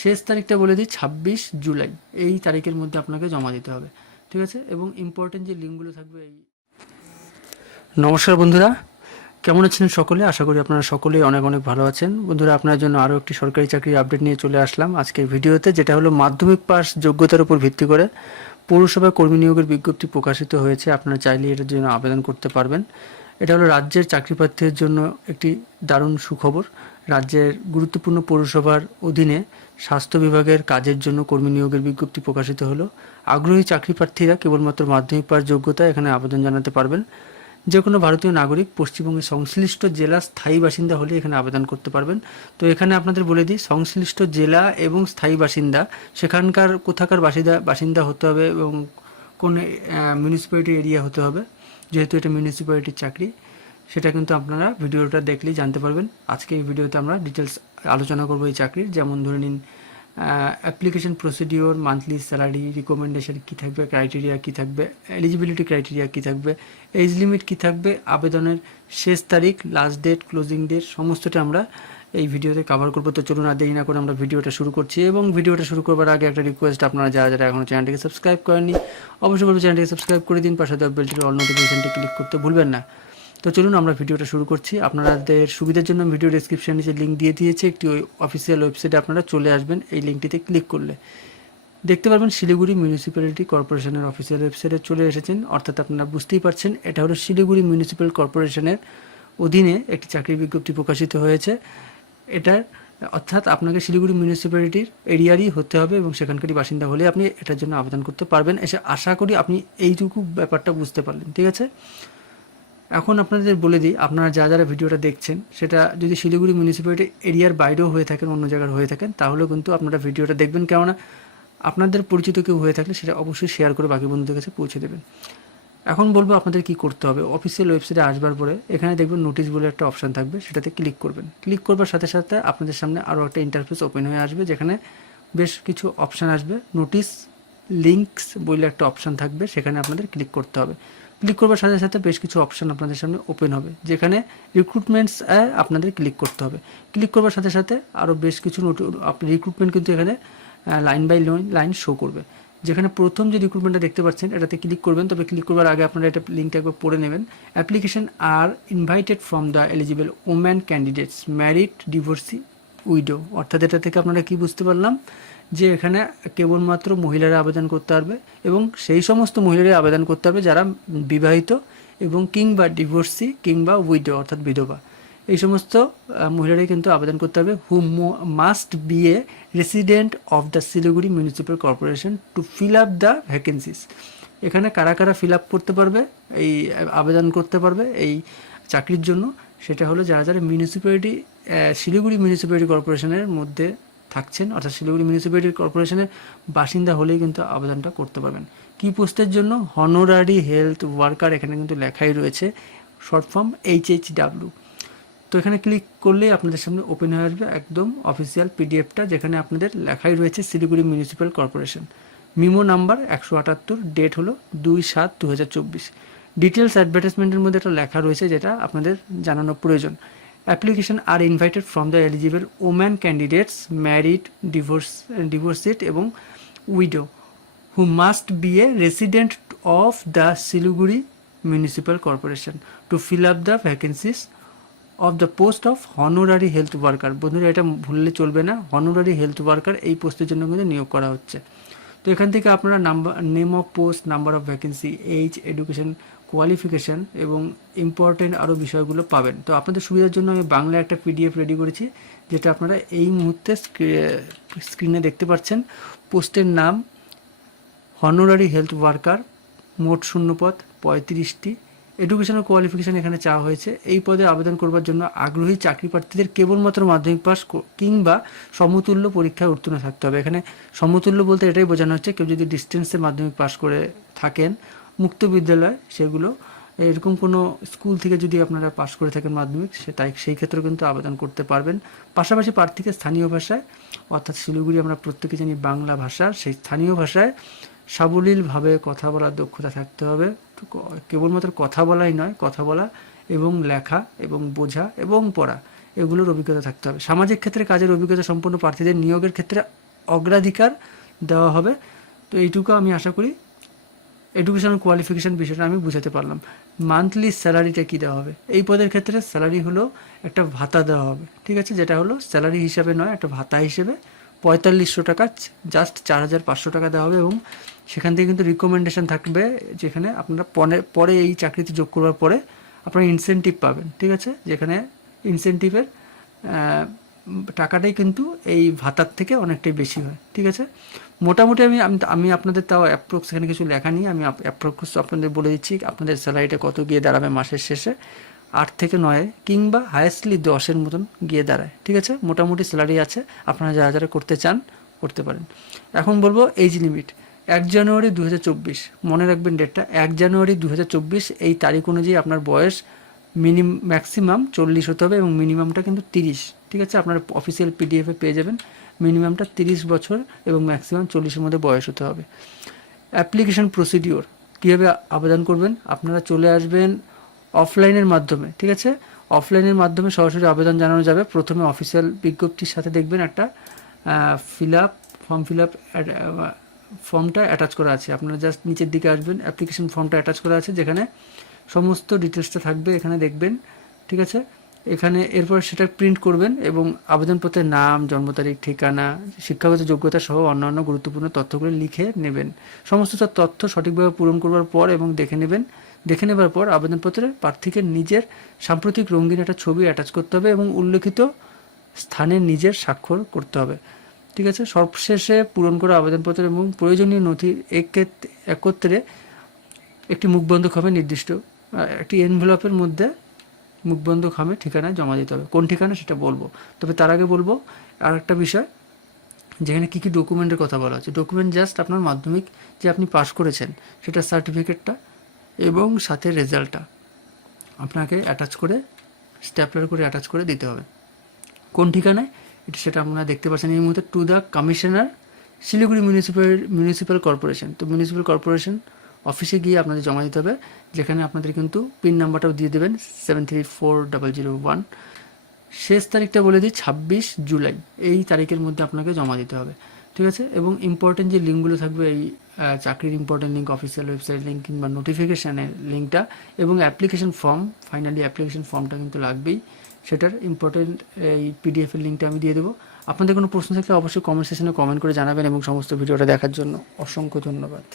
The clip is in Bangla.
শেষ তারিখটা বলে দিই 26 জুলাই। এই তারিখের মধ্যে আপনাকে জমা দিতে হবে, ঠিক আছে। এবং ইম্পর্টেন্ট যে লিঙ্কগুলো থাকবে এই। নমস্কার বন্ধুরা, কেমন আছেন সকলে? আশা করি আপনারা সকলেই অনেক অনেক ভালো আছেন। বন্ধুরা, আপনার জন্য আরও একটি সরকারি চাকরির আপডেট নিয়ে চলে আসলাম আজকের ভিডিওতে, যেটা হলো মাধ্যমিক পাস যোগ্যতার উপর ভিত্তি করে পৌরসভা কর্মী নিয়োগের বিজ্ঞপ্তি প্রকাশিত হয়েছে। আপনারা চাইলে এটার জন্য আবেদন করতে পারবেন। এটা হলো রাজ্যের চাকরি প্রার্থীদের জন্য একটি দারুণ সুখবর। রাজ্যের গুরুত্বপূর্ণ পৌরসভার অধীনে স্বাস্থ্য বিভাগের কাজের জন্য কর্মী নিয়োগের বিজ্ঞপ্তি প্রকাশিত হলো। আগ্রহী চাকরি প্রার্থীরা কেবলমাত্র মাধ্যমিক পাস যোগ্যতা এখানে আবেদন জানাতে পারবেন। যে কোনো ভারতীয় নাগরিক পশ্চিমবঙ্গের সংশ্লিষ্ট জেলার স্থায়ী বাসিন্দা হলে এখানে আবেদন করতে পারবেন। তো এখানে আপনাদের বলে দিই, সংশ্লিষ্ট জেলা এবং স্থায়ী বাসিন্দা, সেখানকার কোথাকার বাসিন্দা হতে হবে এবং কোন মিউনিসিপ্যালিটি এরিয়া হতে হবে। যেহেতু এটা মিউনিসিপ্যালিটির চাকরি, সেটা কিন্তু আপনারা ভিডিওটা দেখলেই জানতে পারবেন। আজকে এই ভিডিওতে আমরা ডিটেলস আলোচনা করবো এই চাকরির। যেমন ধরে নিন, application procedure, monthly salary, recommendation কী থাকবে, ক্রাইটেরিয়া কী থাকবে, এলিজিবিলিটি ক্রাইটেরিয়া কী থাকবে, এজ লিমিট কী থাকবে, আবেদনের শেষ তারিখ, লাস্ট ডেট, ক্লোজিং ডেট, সমস্তটা আমরা এই ভিডিওতে কভার করবো। তো চলুন আর দেরি না করে আমরা ভিডিওটা শুরু করছি। এবং ভিডিওটা শুরু করবার আগে একটা রিকোয়েস্ট, আপনারা যারা যারা এখনও চ্যানেলটিকে সাবস্ক্রাইব করেননি অবশ্যই বলবো চ্যানেলটিকে সাবস্ক্রাইব করে দিন, পাশে দেওয়া বেলটির অল নোটিফিকেশনটি ক্লিক করতে ভুলবেন না। তো চলুন আমরা ভিডিওটা শুরু করছি। আপনাদের সুবিধার জন্য ভিডিও ডেসক্রিপশন নিচে লিঙ্ক দিয়ে দিয়েছে, একটি অফিসিয়াল ওয়েবসাইটে আপনারা চলে আসবেন। এই লিঙ্কটিতে ক্লিক করলে দেখতে পারবেন শিলিগুড়ি মিউনিসিপ্যালিটি কর্পোরেশনের অফিসিয়াল ওয়েবসাইটে চলে এসেছেন। অর্থাৎ আপনারা বুঝতেই পারছেন, এটা হলো শিলিগুড়ি মিউনিসিপ্যাল কর্পোরেশনের অধীনে একটি চাকরির বিজ্ঞপ্তি প্রকাশিত হয়েছে। এটার অর্থাৎ আপনাকে শিলিগুড়ি মিউনিসিপ্যালিটির এরিয়ারই হতে হবে এবং সেখানকারই বাসিন্দা হলে আপনি এটার জন্য আবেদন করতে পারবেন। এসে আশা করি আপনি এইটুকু ব্যাপারটা বুঝতে পারলেন, ঠিক আছে। এখন আপনাদের বলে দিই, আপনারা যারা ভিডিওটা দেখছেন সেটা যদি শিলিগুড়ি মিউনিসিপ্যালিটি এরিয়ার বাইরেও হয়ে থাকেন, অন্য জায়গার হয়ে থাকেন, তাহলেও কিন্তু আপনারা ভিডিওটা দেখবেন। কেননা আপনাদের পরিচিত কেউ হয়ে থাকলে সেটা অবশ্যই শেয়ার করে বাকি বন্ধুদের কাছে পৌঁছে দেবেন। এখন বলবো আপনাদের কি করতে হবে। অফিসিয়াল ওয়েবসাইটে আসবার পরে এখানে দেখবেন নোটিশ বলে একটা অপশান থাকবে, সেটাতে ক্লিক করবেন। ক্লিক করবার সাথে সাথে আপনাদের সামনে আরও একটা ইন্টারফেস ওপেন হয়ে আসবে, যেখানে বেশ কিছু অপশান আসবে। নোটিশ লিঙ্কস বলে একটা অপশান থাকবে, সেখানে আপনাদের ক্লিক করতে হবে। ক্লিক করবার সাথে সাথে বেশ কিছু অপশান আপনাদের সামনে ওপেন হবে, যেখানে রিক্রুটমেন্টস আপনাদের ক্লিক করতে হবে। ক্লিক করবার সাথে সাথে আরও বেশ কিছু রিক্রুটমেন্ট কিন্তু এখানে লাইন বাই লাইন শো করবে। যেখানে প্রথম যে রিক্রুটমেন্টটা দেখতে পাচ্ছেন এটাতে ক্লিক করবেন। তবে ক্লিক করবার আগে আপনারা এটা লিঙ্কটা একবার পড়ে নেবেন। Application are invited from the eligible woman candidates, married, divorcee, widow. অর্থাৎ এটা থেকে আপনারা কি বুঝতে পারলাম, যে এখানে কেবলমাত্র মহিলারা আবেদন করতে পারবে এবং সেই সমস্ত মহিলারা আবেদন করতে পারবে যারা বিবাহিত এবং কিংবা ডিভোর্সি কিংবা উইডো অর্থাৎ বিধবা। এই সমস্ত মহিলারাই কিন্তু আবেদন করতে হবে। Who must be a resident of the Siliguri municipal corporation to fill up the vacancies. এখানে কারা কারা ফিল আপ করতে পারবে, এই আবেদন করতে পারবে এই চাকরির জন্য, সেটা হলো যারা যারা মিউনিসিপ্যালিটি শিলিগুড়ি মিউনিসিপ্যালিটি কর্পোরেশনের মধ্যে থাকছেন, অর্থাৎ শিলিগুড়ি মিউনিসিপ্যালিটি কর্পোরেশনের বাসিন্দা হলেই কিন্তু আবেদনটা করতে পারবেন। কি পোস্টের জন্য? হনোরারি হেলথ ওয়ার্কার, এখানে কিন্তু লেখাই রয়েছে, শর্ট ফর্ম HHW। তো এখানে ক্লিক করলেই আপনাদের সামনে ওপেন হয়ে আসবে একদম অফিসিয়াল পিডিএফটা, যেখানে আপনাদের লেখাই রয়েছে Siliguri municipal corporation. Memo number 178, date হলো 2/7/2024। ডিটেলস অ্যাডভার্টাইজমেন্টের মধ্যে একটা লেখা রয়েছে, যেটা আপনাদের জানানো প্রয়োজন। Application are invited from the eligible woman candidates, married, divorced এবং widow, who must be a resident of the Siliguri Municipal Corporation to fill up the vacancies of the post of honorary health worker। বন্ধুরা, এটা ভুললে চলবে না, honorary health worker এই পোস্টের জন্য কিন্তু নিয়োগ করা হচ্ছে। তো এখান থেকে আপনারা name of post, number of vacancy, age, education qualification এবং ইম্পর্টেন্ট আরও বিষয়গুলো পাবেন। তো আপনাদের সুবিধার জন্য আমি বাংলায় একটা PDF রেডি করেছি, যেটা আপনারা এই মুহূর্তে স্ক্রিনে দেখতে পাচ্ছেন। পোস্টের নাম হনোরারি হেলথ ওয়ার্কার, মোট শূন্যপদ 35টি। এডুকেশনাল কোয়ালিফিকেশান এখানে চাওয়া হয়েছে। এই পদে আবেদন করবার জন্য আগ্রহী চাকরি প্রার্থীদের কেবলমাত্র মাধ্যমিক পাস কিংবা সমতুল্য পরীক্ষায় উত্তীর্ণ থাকতে হবে। এখানে সমতুল্য বলতে এটাই বোঝানো হচ্ছে, কেউ যদি ডিস্টেন্সে মাধ্যমিক পাস করে থাকেন, মুক্ত বিদ্যালয় সেগুলো, এরকম কোনো স্কুল থেকে যদি আপনারা পাস করে থাকেন মাধ্যমিক, সেই ক্ষেত্রেও কিন্তু আবেদন করতে পারবেন। পাশাপাশি প্রার্থীকে স্থানীয় ভাষায়, অর্থাৎ শিলিগুড়ি আমরা প্রত্যেকে জানি বাংলা ভাষা, সেই স্থানীয় ভাষায় সাবলীলভাবে কথা বলার দক্ষতা থাকতে হবে। কেবলমাত্র কথা বলাই নয়, কথা বলা এবং লেখা এবং বোঝা এবং পড়া, এগুলোর অভিজ্ঞতা থাকতে হবে। সামাজিক ক্ষেত্রে কাজের অভিজ্ঞতা সম্পন্ন প্রার্থীদের নিয়োগের ক্ষেত্রে অগ্রাধিকার দেওয়া হবে। তো এইটুকু আমি আশা করি এডুকেশনাল কোয়ালিফিকেশান বিষয়টা আমি বুঝাতে পারলাম। মান্থলি স্যালারিটা কী দেওয়া হবে, এই পদের ক্ষেত্রে স্যালারি হলো একটা ভাতা দেওয়া হবে, ঠিক আছে, যেটা হলো স্যালারি হিসাবে নয়, একটা ভাতা হিসেবে 4500 টাকা, জাস্ট 4500 টাকা দেওয়া হবে। এবং সেখান থেকে কিন্তু রিকমেন্ডেশন থাকবে, যেখানে আপনারা পরে এই চাকরিতে যোগ করবার পরে আপনারা ইনসেনটিভ পাবেন, ঠিক আছে, যেখানে ইনসেনটিভের টাকাটাই কিন্তু এই ভাতার থেকে অনেকটাই বেশি হয়, ঠিক আছে। মোটামুটি আমি আপনাদের তাও অ্যাপ্রক্স এখানে কিছু লেখা নিয়ে আমি অ্যাপ্রক্স আপনাদের বলে দিচ্ছি আপনাদের স্যালারিটা কত গিয়ে দাঁড়াবে মাসের শেষে। 8 থেকে 9 কিংবা হায়েস্টলি 10-এর মতন গিয়ে দাঁড়ায়, ঠিক আছে। মোটামুটি স্যালারি আছে, আপনারা যারা যারা করতে চান করতে পারেন। এখন বলবো এজ লিমিট। 1 জানুয়ারি 2024, মনে রাখবেন ডেটটা, 1 জানুয়ারি 2024 এই তারিখ অনুযায়ী আপনার বয়স ম্যাক্সিমাম 40 হতে হবে এবং মিনিমামটা কিন্তু 30, ঠিক আছে। আপনারা অফিসিয়াল পিডিএফে পেয়ে যাবেন, মিনিমামটা 30 বছর এবং ম্যাক্সিমাম 40-এর মধ্যে বয়স হতে হবে। অ্যাপ্লিকেশন প্রসিডিওর, কীভাবে আবেদন করবেন, আপনারা চলে আসবেন অফলাইনের মাধ্যমে, ঠিক আছে। অফলাইনের মাধ্যমে সরাসরি আবেদন জানানো যাবে। প্রথমে অফিসিয়াল বিজ্ঞপ্তির সাথে দেখবেন একটা ফর্ম ফিল আপ ফর্মটা অ্যাটাচ করা আছে, আপনারা জাস্ট নিচের দিকে আসবেন, অ্যাপ্লিকেশন ফর্মটা অ্যাটাচ করা আছে যেখানে সমস্ত ডিটেলসটা থাকবে, এখানে দেখবেন, ঠিক আছে। এখানে এরপর সেটা প্রিন্ট করবেন এবং আবেদনপত্রের নাম, জন্ম তারিখ, ঠিকানা, শিক্ষাগত যোগ্যতা সহ অন্যান্য গুরুত্বপূর্ণ তথ্যগুলো লিখে নেবেন। সমস্ত তথ্য সঠিকভাবে পূরণ করবার পর এবং দেখে নেবার পর আবেদনপত্রে প্রার্থীকে নিজের সাম্প্রতিক রঙিন একটা ছবি অ্যাটাচ করতে হবে এবং উল্লেখিত স্থানে নিজের স্বাক্ষর করতে হবে, ঠিক আছে। সবশেষে পূরণ করা আবেদনপত্র এবং প্রয়োজনীয় নথি একত্রে একটি মুখবন্ধ খামে নির্দিষ্ট একটি এনভেলপের মধ্যে মুখবন্ধ খামে ঠিকানায় জমা দিতে হবে। কোন ঠিকানা সেটা বলবো, তবে তার আগে বলবো আর একটা বিষয়, যেখানে কী কী ডকুমেন্টের কথা বলা হচ্ছে। ডকুমেন্ট জাস্ট আপনার মাধ্যমিক যে আপনি পাস করেছেন সেটা সার্টিফিকেটটা এবং সাথে রেজাল্টটা আপনাকে অ্যাটাচ করে স্ট্যাপলার করে অ্যাটাচ করে দিতে হবে। কোন ঠিকানায় সেটা আপনারা দেখতে পাচ্ছেন এই মুহূর্তে, to the commissioner, Siliguri municipal corporation. তো মিউনিসিপ্যাল কর্পোরেশন অফিসে গিয়ে আপনাদের জমা দিতে হবে, যেখানে আপনাদের কিন্তু পিন নাম্বারটাও দিয়ে দেবেন 734001। শেষ তারিখটা বলে দিই 26 জুলাই, এই তারিখের মধ্যে আপনাকে জমা দিতে হবে, ঠিক আছে। এবং ইম্পর্টেন্ট যে লিঙ্কগুলো থাকবে, এই চাকরির important link, official website link কিংবা নোটিফিকেশানের লিঙ্কটা এবং অ্যাপ্লিকেশন ফর্ম, ফাইনালি অ্যাপ্লিকেশন ফর্মটা কিন্তু লাগবেই, সেটার ইম্পর্টেন্ট এই পিডিএফের লিঙ্কটা আমি দিয়ে দেবো। আপনাদের কোনো প্রশ্ন থাকলে অবশ্যই কমেন্ট সেকশনে কমেন্ট করে জানাবেন এবং সমস্ত ভিডিওটা দেখার জন্য অসংখ্য ধন্যবাদ।